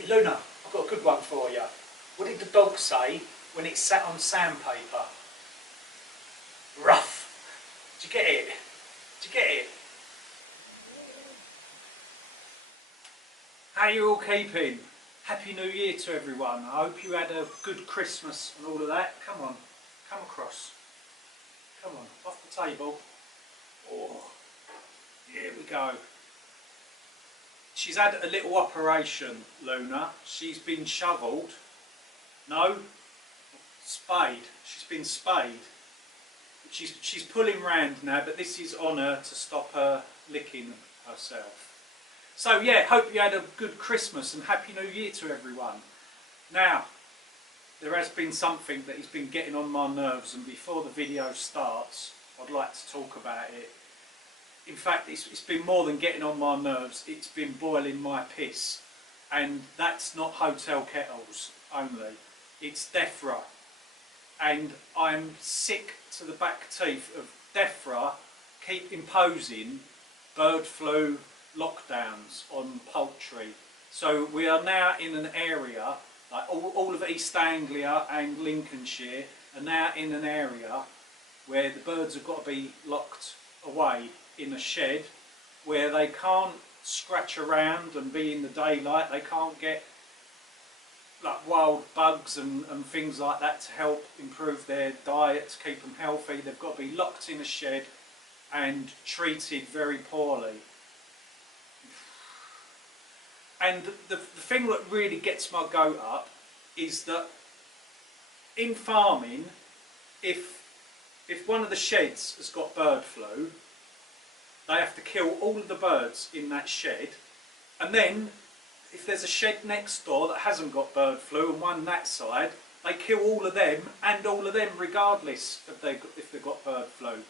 Hey Luna, I've got a good one for you. What did the dog say when it sat on sandpaper? Rough. Did you get it? Did you get it? How are you all keeping? Happy New Year to everyone. I hope you had a good Christmas and all of that. Come on, come across. Come on, off the table. Oh, here we go. She's had a little operation, Luna. She's been shoveled. No? Spayed. She's been spayed. She's pulling round now, but this is on her to stop her licking herself. So yeah, hope you had a good Christmas and Happy New Year to everyone. Now, there has been something that has been getting on my nerves, and before the video starts, I'd like to talk about it. In fact, it's been more than getting on my nerves, it's been boiling my piss. And that's not hotel kettles only, it's Defra. And I'm sick to the back teeth of Defra keep imposing bird flu lockdowns on poultry. So we are now in an area, like all of East Anglia and Lincolnshire are now in an area where the birds have got to be locked away in a shed where they can't scratch around and be in the daylight. They can't get like wild bugs and things like that to help improve their diet, to keep them healthy. They've got to be locked in a shed and treated very poorly. And the thing that really gets my goat up is that in farming, if one of the sheds has got bird flu, they have to kill all of the birds in that shed, and then if there's a shed next door that hasn't got bird flu and one that side, they kill all of them and all of them regardless if they've got bird flu.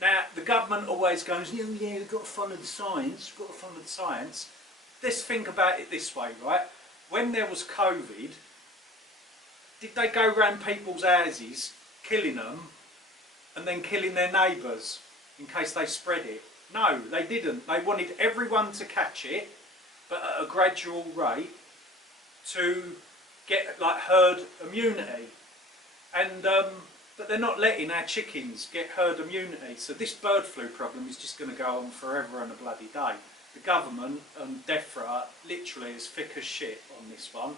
Now the government always goes, yeah, we've got to follow the science, we've got to follow the science. Let's think about it this way, right? When there was COVID, did they go around people's houses killing them and then killing their neighbours in case they spread it? No, they didn't. They wanted everyone to catch it, but at a gradual rate to get like herd immunity. And but they're not letting our chickens get herd immunity. So this bird flu problem is just going to go on forever and a bloody day. The government and Defra are literally as thick as shit on this one.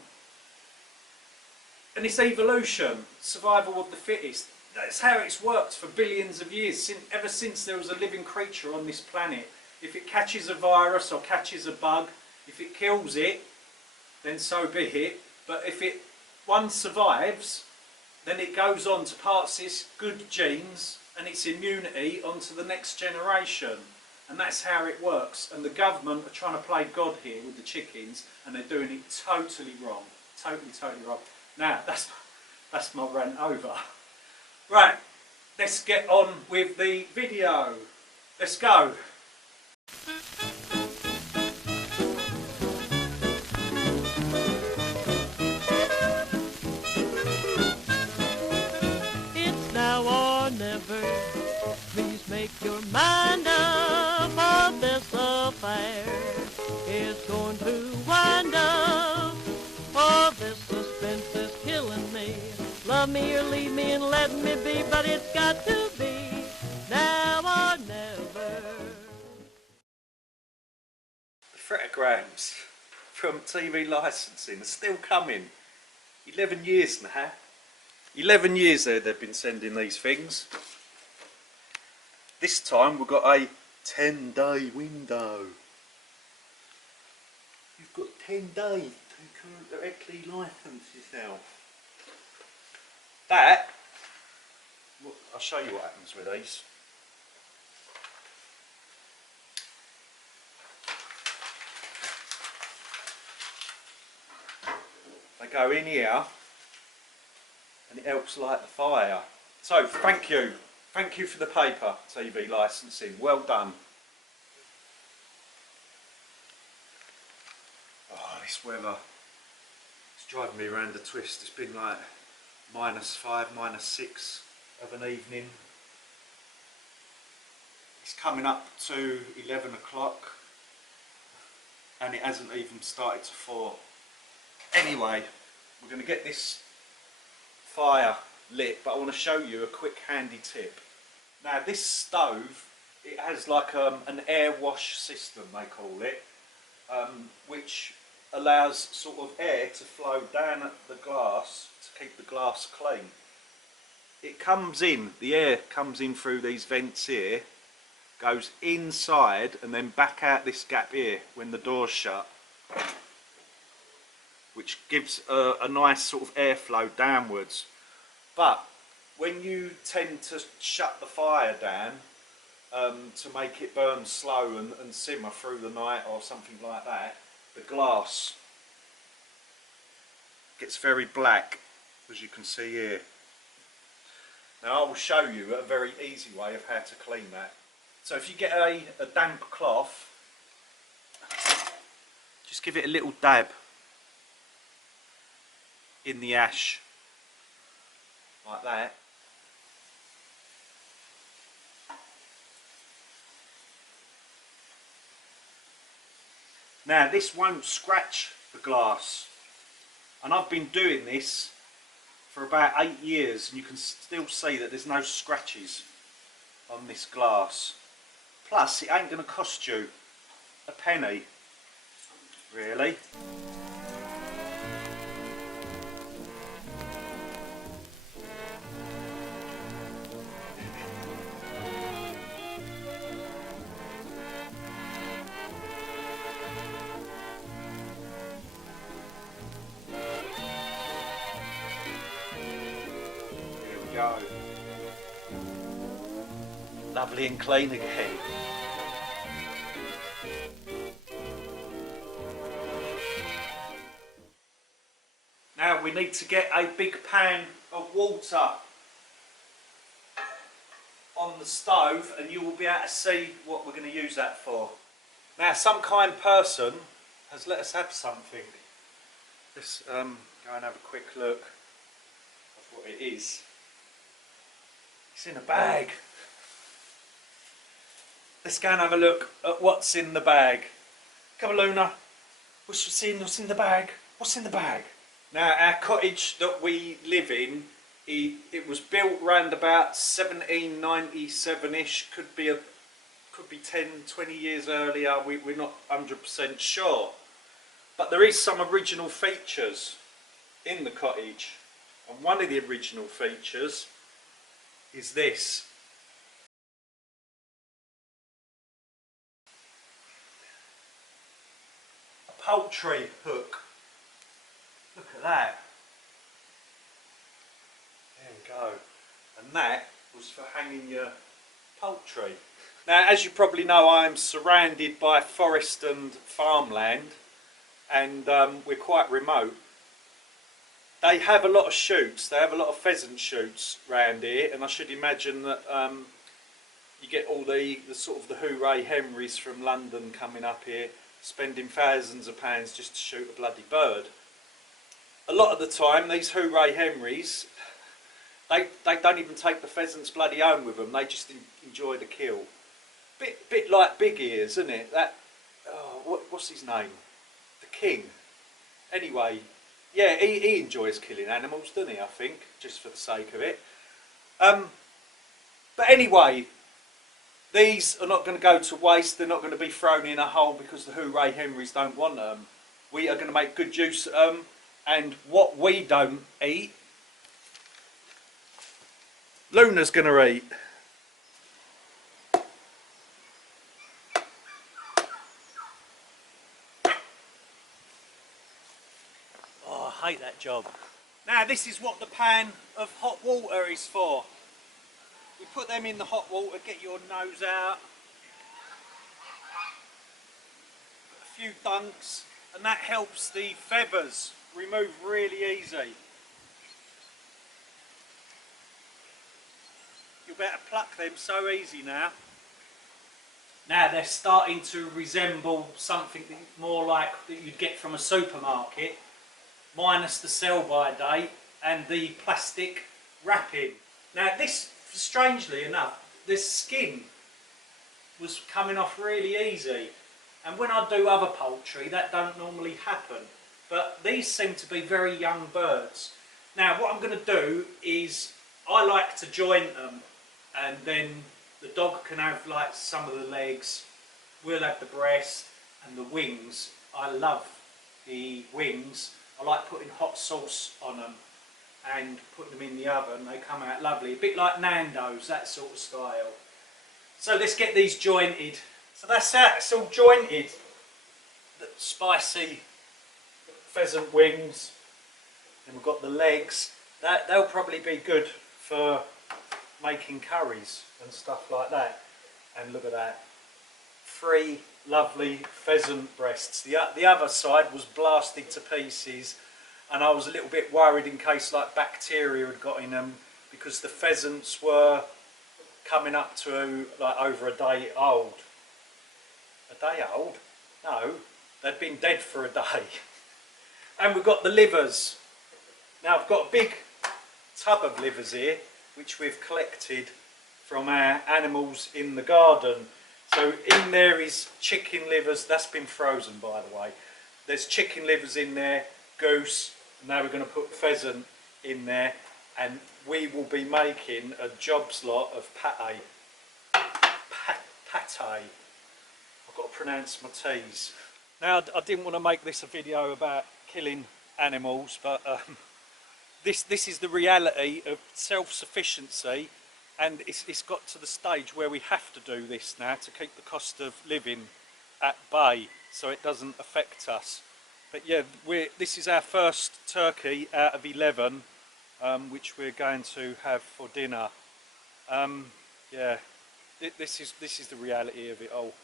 And it's evolution, survival of the fittest. That's how it's worked for billions of years, ever since there was a living creature on this planet. If it catches a virus or catches a bug, if it kills it, then so be it. But if one survives, then it goes on to pass its good genes and its immunity onto the next generation. And that's how it works. And the government are trying to play God here with the chickens, and they're doing it totally wrong. Totally wrong. Now, that's my rant over. Right, let's get on with the video. Let's go. It's now or never. Please make your mind up, or this affair is going to wind up. Oh, this suspense is killing me. Love me or leave me and let me be, but it's got to be now or never. The photograms from TV licensing are still coming. 11 years now. 11 years they've been sending these things. This time we've got a 10-day window. You've got 10 days to correctly license yourself. That, I'll show you what happens with these. They go in here and it helps light the fire. So thank you for the paper, TV licensing, well done. Oh, this weather, it's driving me around the twist. It's been like -5, -6 of an evening. It's coming up to 11 o'clock and it hasn't even started to thaw. Anyway, we're going to get this fire lit, but I want to show you a quick handy tip. Now this stove, it has like an air wash system, they call it, which allows sort of air to flow down at the glass to keep the glass clean. It comes in, the air comes in through these vents here, goes inside and then back out this gap here when the door's shut, which gives a nice sort of airflow downwards. But when you tend to shut the fire down to make it burn slow and simmer through the night or something like that, the glass gets very black, as you can see here. Now I will show you a very easy way of how to clean that. So if you get a damp cloth, just give it a little dab in the ash, like that. Now this won't scratch the glass, and I've been doing this for about 8 years and you can still see that there's no scratches on this glass. Plus it ain't going to cost you a penny, really. Go. Lovely and clean again. Now we need to get a big pan of water on the stove, and you will be able to see what we're going to use that for. Now some kind person has let us have something. Let's go and have a quick look of what it is. It's in a bag. Let's go and have a look at what's in the bag. Come on, Luna. What's in the bag? What's in the bag? Now, our cottage that we live in, it was built round about 1797-ish. Could be 10, 20 years earlier. We're not 100% sure. But there is some original features in the cottage, and one of the original features is this. A Pou Tre Hook. Look at that. There we go. And that was for hanging your poultry. Now, as you probably know, I am surrounded by forest and farmland, and we're quite remote. They have a lot of shoots. They have a lot of pheasant shoots round here, and I should imagine that you get all the sort of the hooray Henrys from London coming up here, spending thousands of pounds just to shoot a bloody bird. A lot of the time, these hooray Henrys, they don't even take the pheasants bloody home with them. They just enjoy the kill. Bit like Big Ears, isn't it? That what's his name? The King. Anyway. Yeah, he enjoys killing animals, doesn't he, I think, just for the sake of it. But anyway, these are not going to go to waste. They're not going to be thrown in a hole because the hooray Henrys don't want them. We are going to make good use of them, and what we don't eat, Luna's going to eat. I hate that job. Now this is what the pan of hot water is for. We put them in the hot water, get your nose out, a few dunks, and that helps the feathers remove really easy. You'll be able to pluck them so easy now. Now they're starting to resemble something more like that you'd get from a supermarket, minus the sell-by date and the plastic wrapping. Now this, strangely enough, this skin was coming off really easy, and when I do other poultry that don't normally happen. but these seem to be very young birds. Now what I'm going to do is, I like to joint them, and then the dog can have like some of the legs, we'll have the breast and the wings. I love the wings. I like putting hot sauce on them and putting them in the oven. They come out lovely, a bit like Nando's, that sort of style. So let's get these jointed. So that's that, it's all jointed. The spicy pheasant wings, and we've got the legs. They'll probably be good for making curries and stuff like that. And look at that, 3 lovely pheasant breasts. The other side was blasted to pieces, and I was a little bit worried in case like bacteria had got in them, because the pheasants were coming up to like over a day old. A day old? No, they'd been dead for a day. And we've got the livers. Now I've got a big tub of livers here, which we've collected from our animals in the garden. So in there is chicken livers, that's been frozen by the way. There's chicken livers in there, goose, and now we're going to put pheasant in there, and we will be making a job's lot of pate. Pate. I've got to pronounce my T's. Now I didn't want to make this a video about killing animals, but this is the reality of self-sufficiency. And it's got to the stage where we have to do this now to keep the cost of living at bay, so it doesn't affect us. But yeah, this is our first turkey out of 11, which we're going to have for dinner. Yeah, this is the reality of it all.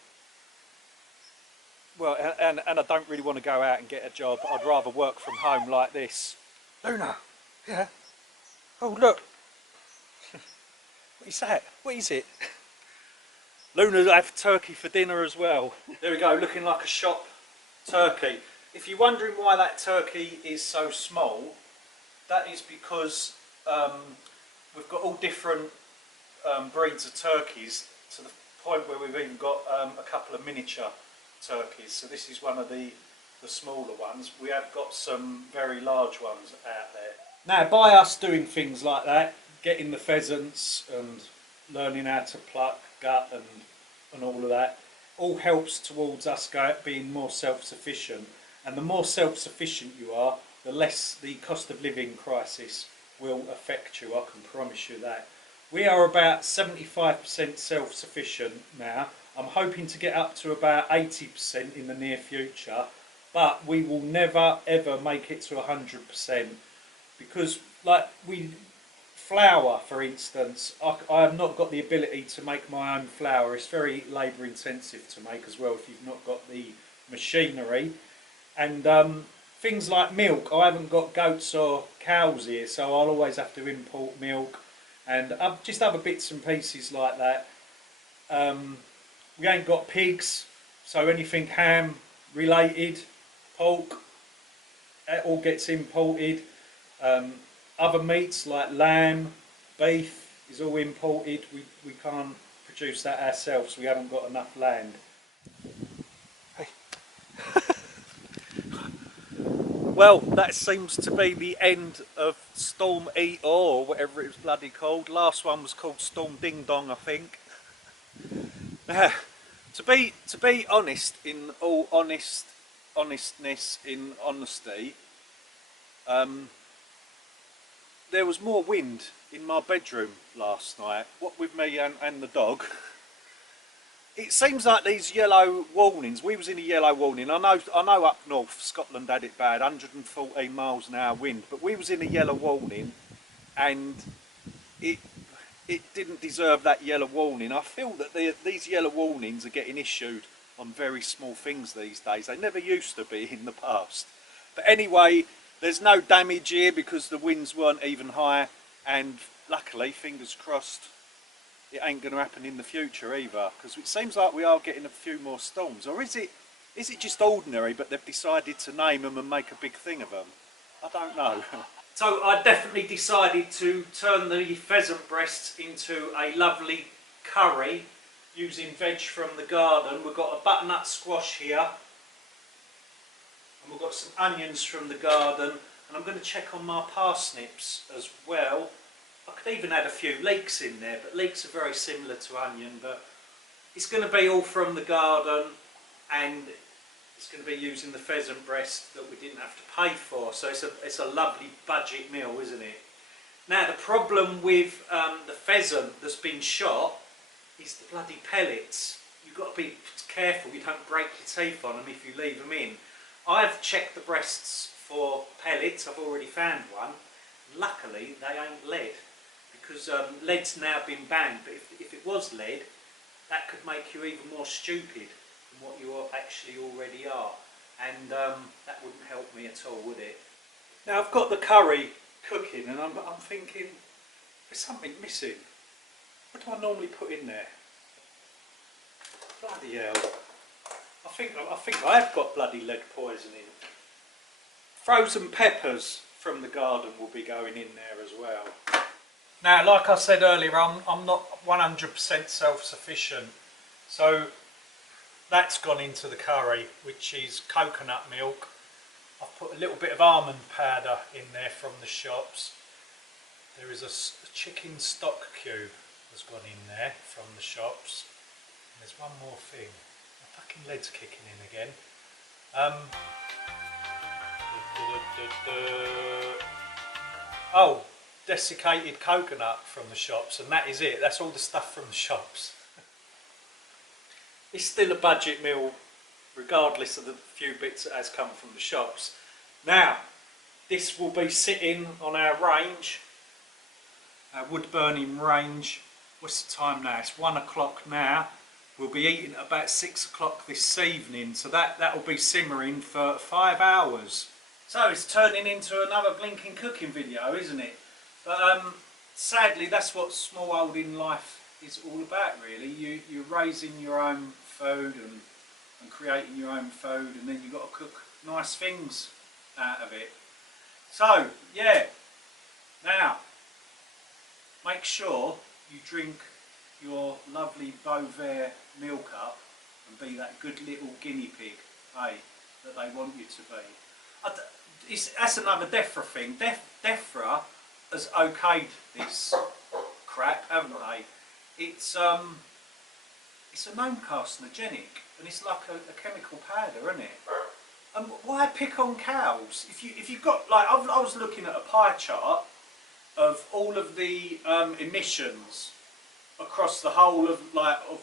Well, and I don't really want to go out and get a job. I'd rather work from home like this. Luna, yeah. Oh look. What is that? What is it? Luna's have turkey for dinner as well. There we go, looking like a shop turkey. If you're wondering why that turkey is so small, that is because we've got all different breeds of turkeys, to the point where we've even got a couple of miniature turkeys. So this is one of the smaller ones. We have got some very large ones out there. Now by us doing things like that, getting the pheasants and learning how to pluck, gut and all of that, all helps towards us being more self-sufficient. And the more self-sufficient you are, the less the cost of living crisis will affect you, I can promise you that. We are about 75% self-sufficient now. I'm hoping to get up to about 80% in the near future, but we will never ever make it to 100%, because like flour, for instance, I have not got the ability to make my own flour. It's very labour intensive to make as well if you've not got the machinery. And things like milk, I haven't got goats or cows here, so I'll always have to import milk, and just other bits and pieces like that. We ain't got pigs, so anything ham related, pork, it all gets imported. Other meats like lamb, beef is all imported. We can't produce that ourselves, we haven't got enough land. Hey. Well, that seems to be the end of Storm Eater, or whatever it was bloody called. Last one was called Storm Ding Dong, I think. To be honest, in all honestness, in honesty, there was more wind in my bedroom last night, what with me and the dog. It seems like these yellow warnings, we was in a yellow warning, I know up north Scotland had it bad, 114 miles an hour wind, but we was in a yellow warning, and it didn't deserve that yellow warning. I feel that these yellow warnings are getting issued on very small things these days. They never used to be in the past. But anyway, there's no damage here because the winds weren't even high, and luckily, fingers crossed, it ain't going to happen in the future either, because it seems like we are getting a few more storms. Or is it just ordinary, but they've decided to name them and make a big thing of them? I don't know. So I definitely decided to turn the pheasant breasts into a lovely curry using veg from the garden. We've got a butternut squash here, And we've got some onions from the garden, and I'm going to check on my parsnips as well. I could even add a few leeks in there, but leeks are very similar to onion, but it's going to be all from the garden, and it's going to be using the pheasant breast that we didn't have to pay for, so it's a lovely budget meal, isn't it? Now the problem with the pheasant that's been shot is the bloody pellets. You've got to be careful you don't break your teeth on them if you leave them in. I've checked the breasts for pellets, I've already found one. Luckily they ain't lead, because lead's now been banned, but if it was lead, that could make you even more stupid than what you actually already are, and that wouldn't help me at all, would it? Now I've got the curry cooking, and I'm thinking there's something missing. What do I normally put in there? Bloody hell! I think I have got bloody lead poisoning. Frozen peppers from the garden will be going in there as well. Now, like I said earlier, I'm not 100% self-sufficient, so that's gone into the curry, which is coconut milk. I've put a little bit of almond powder in there from the shops. There is a chicken stock cube that's gone in there from the shops. And there's one more thing. My fucking lead's kicking in again. Oh, desiccated coconut from the shops, and that is it. That's all the stuff from the shops. It's still a budget meal regardless of the few bits that has come from the shops. Now this will be sitting on our range, our wood burning range. What's the time now? It's 1 o'clock now. We'll be eating at about 6 o'clock this evening, so that will be simmering for 5 hours. So it's turning into another blinking cooking video, isn't it? But sadly, that's what smallholding life is all about, really. You're raising your own food and creating your own food, and then you've got to cook nice things out of it. So, yeah. Now, make sure you drink your lovely Beauvais milk up and be that good little guinea pig, hey, that they want you to be. That's another Defra thing. Defra has okayed this crap, haven't they? It's a known carcinogenic, and it's like a chemical powder, isn't it? And why pick on cows? If you've got, like, I was looking at a pie chart of all of the emissions across the whole of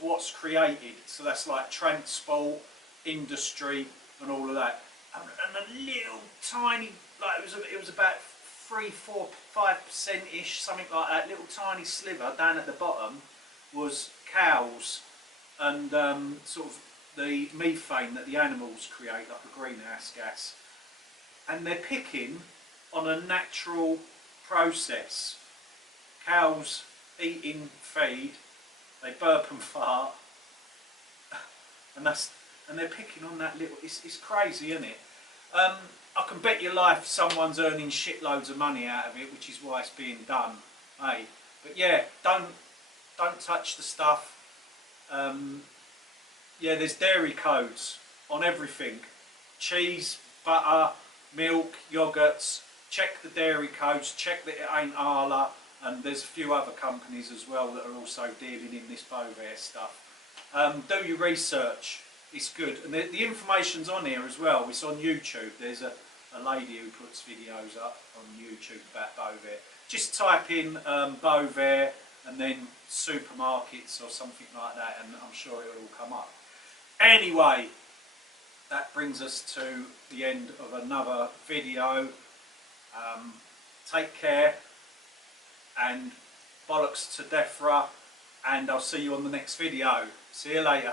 what's created. So that's like transport, industry, and all of that. And a little tiny, like it was about 3, 4, 5% ish, something like that. Little tiny sliver down at the bottom was cows and sort of the methane that the animals create, like a greenhouse gas. And they're picking on a natural process. Cows eating feed, they burp and fart, and they're picking on that little. It's crazy, isn't it? I can bet your life someone's earning shitloads of money out of it, which is why it's being done. Hey, but yeah, don't touch the stuff. Yeah, there's dairy codes on everything: cheese, butter, milk, yogurts. Check the dairy codes. Check that it ain't Arla. And there's a few other companies as well that are also dealing in this Beauvais stuff. Do your research, it's good. And the information's on here as well, it's on YouTube. There's a lady who puts videos up on YouTube about Beauvais. Just type in Beauvais and then supermarkets or something like that, and I'm sure it'll all come up. Anyway, that brings us to the end of another video. Take care. And bollocks to Defra, and I'll see you on the next video. See you later.